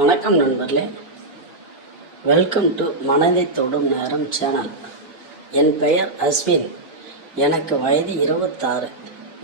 வணக்கம் நண்பர்களே, welcome to மனதை தொடும் நேரம் சேனல். என் பெயர் அஸ்வின். எனக்கு வயது 26.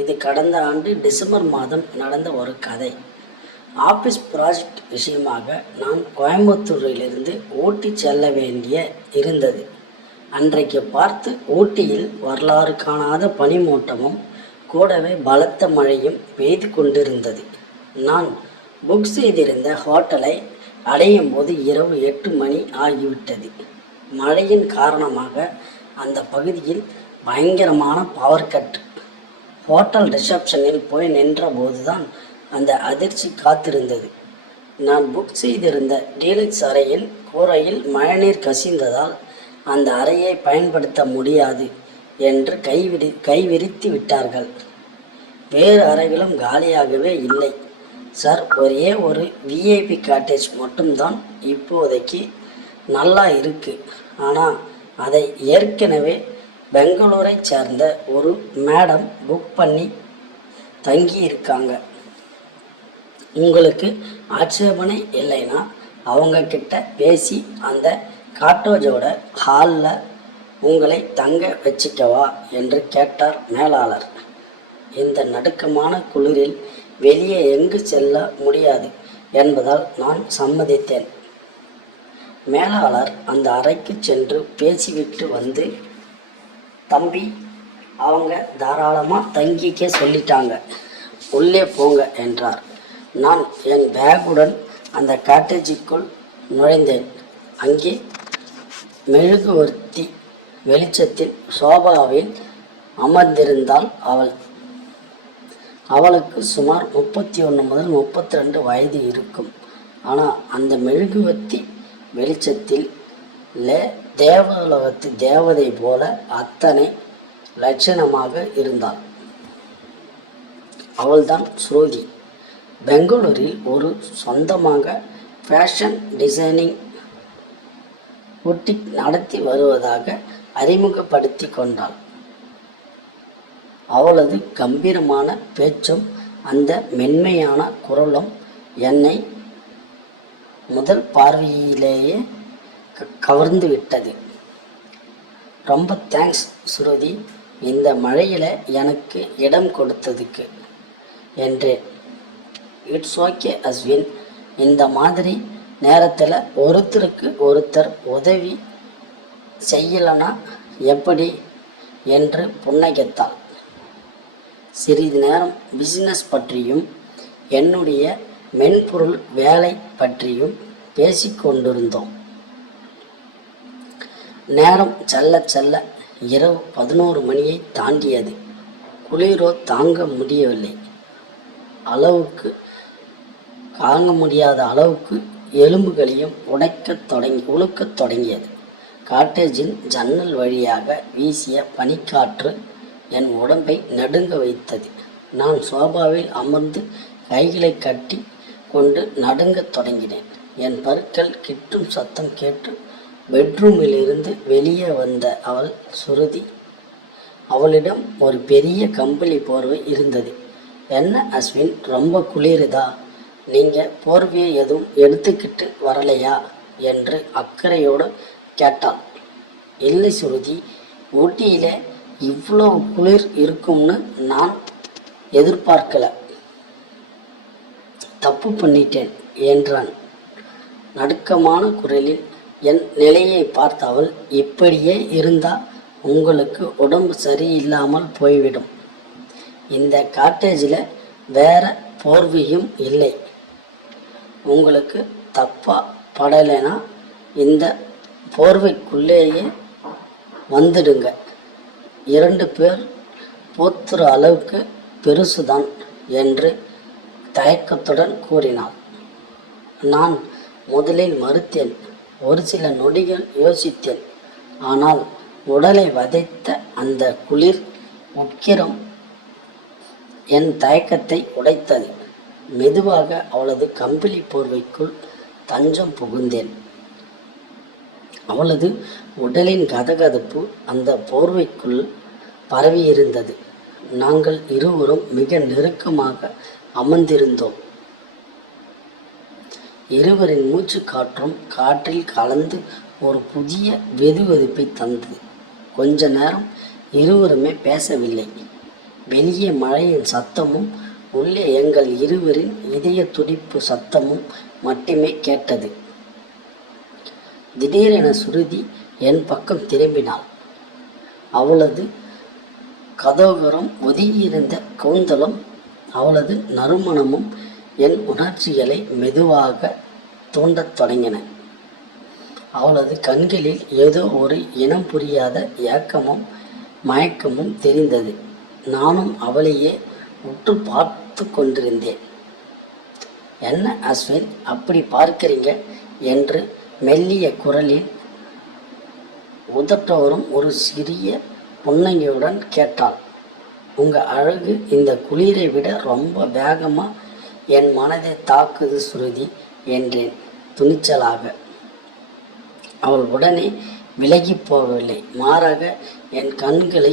இது கடந்த ஆண்டு டிசம்பர் மாதம் நடந்த ஒரு கதை. ஆஃபீஸ் ப்ராஜெக்ட் விஷயமாக நான் கோயம்புத்தூரிலிருந்து ஊட்டி செல்ல வேண்டிய இருந்தது. அன்றைக்கு பார்த்து ஊட்டியில் வரலாறு காணாத பனிமூட்டமும் கூடவே பலத்த மழையும் பெய்து கொண்டிருந்தது. நான் புக் செய்திருந்த ஹோட்டலை அடையும் போது இரவு 8 மணி ஆகிவிட்டது. மழையின் காரணமாக அந்த பகுதியில் பயங்கரமான பவர் கட். ஹோட்டல் ரிசப்ஷனில் போய் நின்ற போதுதான் அந்த அதிர்ச்சி காத்திருந்தது. நான் புக் செய்திருந்த டீலக்ஸ் அறையில் கூரையில் மழைநீர் கசிந்ததால் அந்த அறையை பயன்படுத்த முடியாது என்று கைவிரித்து விட்டார்கள். வேறு அறைகளும் காலியாகவே இல்லை. சார், ஒரே ஒரு விஐபி காட்டேஜ் மட்டும்தான் இப்போதைக்கு நல்லா இருக்குது. ஆனால் அதை ஏற்கனவே பெங்களூரை சேர்ந்த ஒரு மேடம் புக் பண்ணி தங்கியிருக்காங்க. உங்களுக்கு ஆட்சேபனை இல்லைன்னா அவங்கக்கிட்ட பேசி அந்த காட்டேஜோட ஹாலில் உங்களை தங்க வச்சுக்கவா என்று கேட்டார் மேலாளர். இந்த நடுக்கமான குளிரில் வெளியே எங்கு செல்ல முடியாது என்பதால் நான் சம்மதித்தேன். மேலாளர் அந்த அறைக்கு சென்று பேசிவிட்டு வந்து, தம்பி, அவங்க தாராளமாக தங்கிக்க சொல்லிட்டாங்க, உள்ளே போங்க என்றார். நான் என் பேக்குடன் அந்த காட்டேஜுக்குள் நுழைந்தேன். அங்கே மெழுகுவர்த்தி வெளிச்சத்தில் சோபாவில் அமர்ந்திருந்தாள் அவள். அவளுக்கு சுமார் 31 முதல் 32 வயது இருக்கும். ஆனால் அந்த மெழுகுவர்த்தி வெளிச்சத்தில் தேவலோகத்து தேவதை போல அத்தனை லட்சணமாக இருந்தாள். அவள்தான் ஸ்ருதி. பெங்களூரில் ஒரு சொந்தமாக ஃபேஷன் டிசைனிங் புட்டிக் நடத்தி வருவதாக அறிமுகப்படுத்தி கொண்டாள். அவளது கம்பீரமான பேச்சும் அந்த மென்மையான குரலும் என்னை முதல் பார்வையிலேயே கவர்ந்து விட்டது. ரொம்ப தேங்க்ஸ் ஸ்ருதி, இந்த மழையில் எனக்கு இடம் கொடுத்ததுக்கு என்றேன். இட்ஸ் ஓகே அஸ்வின், இந்த மாதிரி நேரத்தில் ஒருத்தருக்கு ஒருத்தர் உதவி செய்யலைன்னா எப்படி என்று புன்னகைத்தாள். சிறிது நேரம் பிசினஸ் பற்றியும் என்னுடைய மென்பொருள் வேலை பற்றியும் பேசிக்கொண்டிருந்தோம். நேரம் செல்ல செல்ல இரவு 11 மணியை தாண்டியது. குளிரோ தாங்க முடியாத அளவுக்கு எலும்புகளையும் உழுக்கத் தொடங்கியது. காட்டேஜின் ஜன்னல் வழியாக வீசிய பனிக்காற்று என் உடம்பை நடுங்க வைத்தது. நான் சோபாவில் அமர்ந்து கைகளை கட்டி கொண்டு நடுங்கத் தொடங்கினேன். என் பற்கள் கிட்டும் சத்தம் கேட்டு பெட்ரூமிலிருந்து வெளியே வந்த அவள் ஸ்ருதி. அவளிடம் ஒரு பெரிய கம்பளி போர்வை இருந்தது. என்ன அஸ்வின், ரொம்ப குளிருதா? நீங்கள் போர்வையை எதுவும் எடுத்துக்கிட்டு வரலையா என்று அக்கறையோடு கேட்டாள். இல்லை ஸ்ருதி, ஊட்டியிலே இவ்வளோ குளிர் இருக்கும்னு நான் எதிர்பார்க்கல. தப்பு பண்ணிட்டேன் என்றான் நடுக்கமான குரலில். என் நிலையை பார்த்த அவள், இப்படியே இருந்தால் உங்களுக்கு உடம்பு சரியில்லாமல் போய்விடும். இந்த காட்டேஜில் வேற போர்வையும் இல்லை. உங்களுக்கு தப்பா படலைன்னா இந்த போர்வைக்குள்ளேயே வந்துடுங்க. 2 பேர் போத்துற அளவுக்கு பெருசுதான் என்று தயக்கத்துடன் கூறினாள். நான் முதலில் மறுத்தேன். ஒரு சில நொடிகள் யோசித்தேன். ஆனால் உடலை வதைத்த அந்த குளிர் உக்கிரம் என் தயக்கத்தை உடைத்தது. மெதுவாக அவளது கம்பளி போர்வைக்குள் தஞ்சம் புகுந்தேன். அவளது உடலின் கதகதப்பு அந்த போர்வைக்குள் பரவியிருந்தது. நாங்கள் இருவரும் மிக நெருக்கமாக அமர்ந்திருந்தோம். இருவரின் மூச்சு காற்றும் காற்றில் கலந்து ஒரு புதிய வெதுவெதுப்பை தந்தது. கொஞ்ச நேரம் இருவருமே பேசவில்லை. வெளியே மழையின் சத்தமும் உள்ளே எங்கள் இருவரின் இதய துடிப்பு சத்தமும் மட்டுமே கேட்டது. திடீரென சுருதி என் பக்கம் திரும்பினாள். அவளது கதோகரம் ஒதுங்கியிருந்த கூந்தலும் அவளது நறுமணமும் என் உணர்ச்சிகளை மெதுவாக தூண்டத் தொடங்கின. அவளது கண்களில் ஏதோ ஒரு இனம் புரியாத ஏக்கமும் மயக்கமும் தெரிந்தது. நானும் அவளையே உற்று பார்த்து கொண்டிருந்தேன். என்ன அஸ்வின், அப்படி பார்க்கிறீங்க என்று மெல்லிய குரலில் உதட்டோரம் ஒரு சிறிய புன்னகையுடன் கேட்டாள். உங்க அழகு இந்த குளிரை விட ரொம்ப வேகமா என் மனதை தாக்குது சுருதி என்றேன் துணிச்சலாக. அவள் உடனே விலகி போகவில்லை. மாறாக என் கண்களை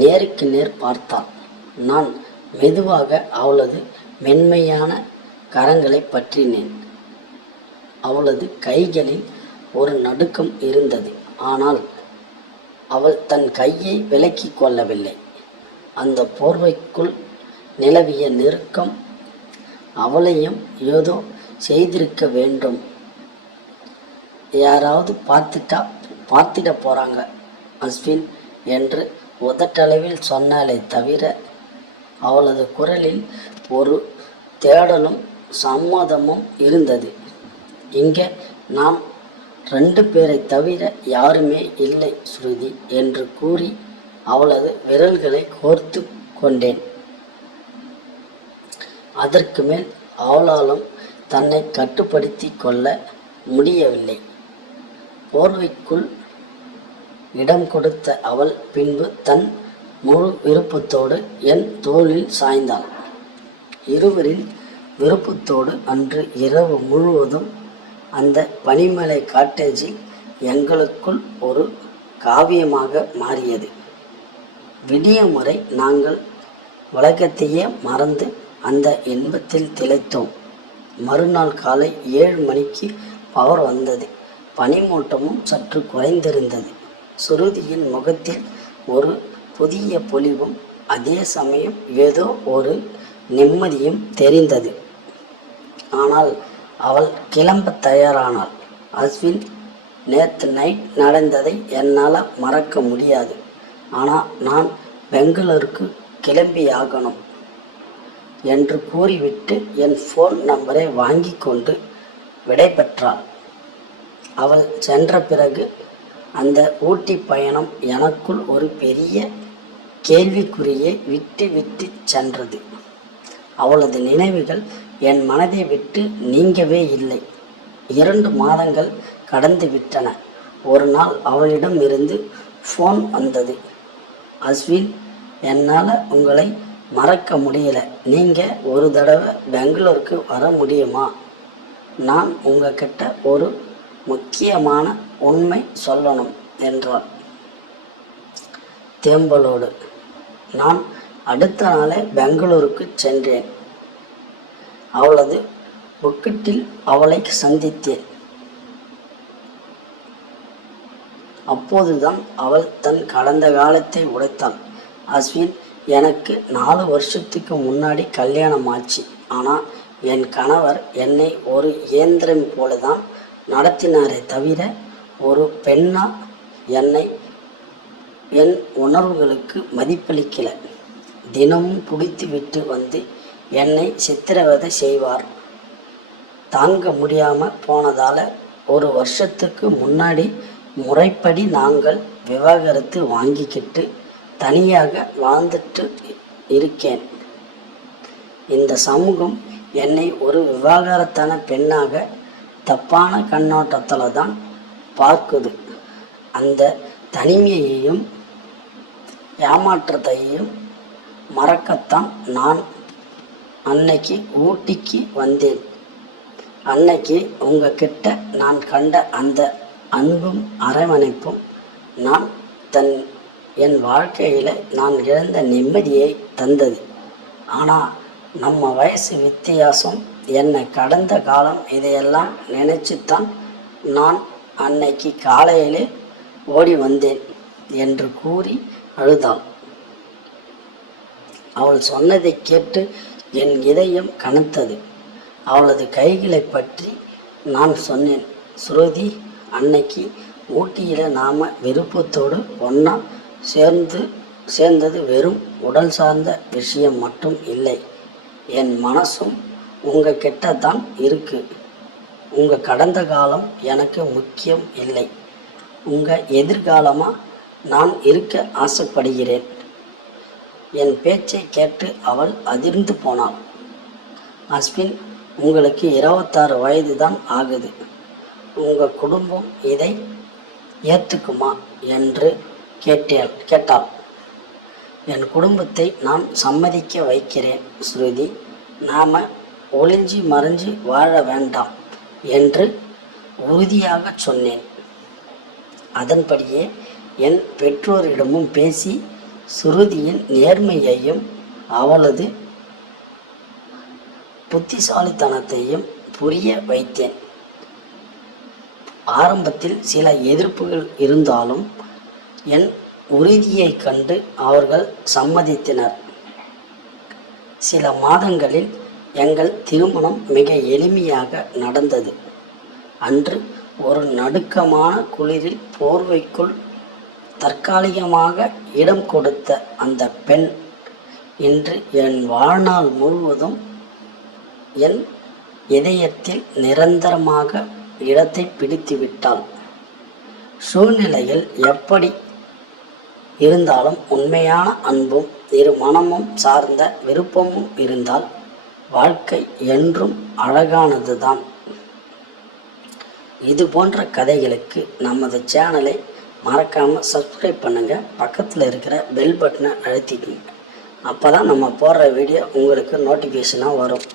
நேருக்கு நேர் பார்த்தாள். நான் மெதுவாக அவளது மென்மையான கரங்களை பற்றினேன். அவளது கைகளில் ஒரு நடுக்கம் இருந்தது. ஆனால் அவள் தன் கையை விலக்கி கொள்ளவில்லை. அந்த போர்வைக்குள் நிலவிய நெருக்கம் அவளையும் ஏதோ செய்திருக்க வேண்டும். யாராவது பார்த்திட போறாங்க அஸ்வின் என்று உதட்டளவில் சொன்னாலே தவிர அவளது குரலில் ஒரு தேடலும் சம்மதமும் இருந்தது. இங்கே நாம் 2 பேரை தவிர யாருமே இல்லை ஸ்ருதி என்று கூறி அவளது விரல்களை கோர்த்து கொண்டேன். அதற்கு மேல் அவளாலும் தன்னை கட்டுப்படுத்தி கொள்ள முடியவில்லை. போர்வைக்குள் இடம் கொடுத்த அவள் பின்பு தன் முழு விருப்பத்தோடு என் தோளில் சாய்ந்தாள். இருவரின் விருப்பத்தோடு அன்று இரவு முழுவதும் அந்த பனிமலை காட்டேஜில் எங்களுக்குள் ஒரு காவியமாக மாறியது. விடியும் வரை நாங்கள் உலகத்தையே மறந்து அந்த இன்பத்தில் திளைத்தோம். மறுநாள் காலை 7 மணிக்கு பவர் வந்தது. பனிமூட்டமும் சற்று குறைந்திருந்தது. சுருதியின் முகத்தில் ஒரு புதிய பொலிவும் அதே சமயம் ஏதோ ஒரு நிம்மதியும் தெரிந்தது. ஆனால் அவள் கிளம்ப தயாரானாள். அஸ்வின், நேற்று நைட் நடந்ததை என்னால் மறக்க முடியாது. ஆனால் நான் பெங்களூருக்கு கிளம்பியாகணும் என்று கூறிவிட்டு என் ஃபோன் நம்பரை வாங்கி கொண்டு விடை பெற்றாள். அவள் சென்ற பிறகு அந்த ஊட்டி பயணம் எனக்குள் ஒரு பெரிய கேள்விக்குறியை விட்டு விட்டு சென்றது. அவளது நினைவுகள் என் மனதை விட்டு நீங்கவே இல்லை. 2 மாதங்கள் கடந்து விட்டன. ஒரு நாள் அவளிடம் இருந்து ஃபோன் வந்தது. அஸ்வின், என்னால் உங்களை மறக்க முடியல. நீங்கள் ஒரு தடவை பெங்களூருக்கு வர முடியுமா? நான் உங்ககிட்ட ஒரு முக்கியமான உண்மை சொல்லணும் என்றாள் தேம்பலோடு. நான் அடுத்த நாளே பெங்களூருக்கு சென்றேன். அவளது புக்கெட்டில் அவளை சந்தித்தேன். அப்போதுதான் அவள் தன் கடந்த காலத்தை உடைத்தாள். அஸ்வின், எனக்கு 4 வருஷத்துக்கு முன்னாடி கல்யாணம் ஆச்சு. ஆனால் என் கணவர் என்னை ஒரு இயந்திரம் போலதான் நடத்தினாரே தவிர ஒரு பெண்ணா என்னை என் உணர்வுகளுக்கு மதிப்பளிக்கல. தினமும் குடித்து விட்டு வந்து என்னை சித்திரவதை செய்வார். தாங்க முடியாமல் போனதால் 1 வருஷத்துக்கு முன்னாடி முறைப்படி நாங்கள் விவாகரத்து வாங்கிக்கிட்டு தனியாக வாழ்ந்துட்டு இருக்கேன். இந்த சமூகம் என்னை ஒரு விவாகரத்தான பெண்ணாக தப்பான கண்ணோட்டத்தில் தான் பார்க்குது. அந்த தனிமையையும் ஏமாற்றத்தையும் மறக்கத்தான் நான் அன்னைக்கு ஊட்டிக்கு வந்தேன். அன்னைக்கு உங்ககிட்ட நான் கண்ட அந்த அன்பும் அரவணைப்பும் நான் என் வாழ்க்கையில் நான் இழந்த நிம்மதியை தந்தது. ஆனால் நம்ம வயசு வித்தியாசம் என்னை கடந்த காலம் இதையெல்லாம் நினைச்சுத்தான் நான் அன்னைக்கு காலையிலே ஓடி வந்தேன் என்று கூறி அழுதாள். அவள் சொன்னதை கேட்டு என் இதயம் கனத்தது. அவளது கைகளை பற்றி நான் சொன்னேன், ஸ்ருதி, அன்னைக்கு ஊட்டியில் நாம் விருப்பத்தோடு ஒன்றா சேர்ந்தது வெறும் உடல் சார்ந்த விஷயம் மட்டும் இல்லை. என் மனசும் உங்கள் கிட்ட தான் இருக்கு. உங்கள் கடந்த காலம் எனக்கு முக்கியம் இல்லை. உங்கள் எதிர்காலமாக நான் இருக்க ஆசைப்படுகிறேன். என் பேச்சை கேட்டு அவள் அதிர்ந்து போனாள். அஸ்வின், உங்களுக்கு 26 வயது தான் ஆகுது. உங்கள் குடும்பம் இதை ஏற்றுக்குமா என்று கேட்டாள். என் குடும்பத்தை நான் சம்மதிக்க வைக்கிறேன் ஸ்ருதி. நாம் ஒளிஞ்சி மறைஞ்சி வாழ வேண்டாம் என்று உறுதியாக சொன்னேன். அதன்படியே என் பெற்றோரிடமும் பேசி ஸ்ருதியின் நேர்மையையும் அவளது புத்திசாலித்தனத்தையும் புரிய வைத்தேன். ஆரம்பத்தில் சில எதிர்ப்புகள் இருந்தாலும் என் உறுதியை கண்டு அவர்கள் சம்மதித்தனர். சில மாதங்களில் எங்கள் திருமணம் மிக எளிமையாக நடந்தது. அன்று ஒரு நடுக்கமான குளிரில் போர்வைக்குள் தற்காலிகமாக இடம் கொடுத்த அந்த பெண் இன்று என் வாழ்நாள் முழுவதும் என் இதயத்தில் நிரந்தரமாக இடத்தை பிடித்துவிட்டாள். சூழ்நிலையில் எப்படி இருந்தாலும் உண்மையான அன்பும் இரு மனமும் சார்ந்த விருப்பமும் இருந்தால் வாழ்க்கை என்றும் அழகானது தான். இது போன்ற கதைகளுக்கு நமது சேனலை மறக்காமல் சப்ஸ்கிரைப் பண்ணுங்கள். பக்கத்தில் இருக்கிற பெல் பட்டனை அழுத்திக்கோங்க. அப்போ தான் நம்ம போடுற வீடியோ உங்களுக்கு நோட்டிஃபிகேஷனாக வரும்.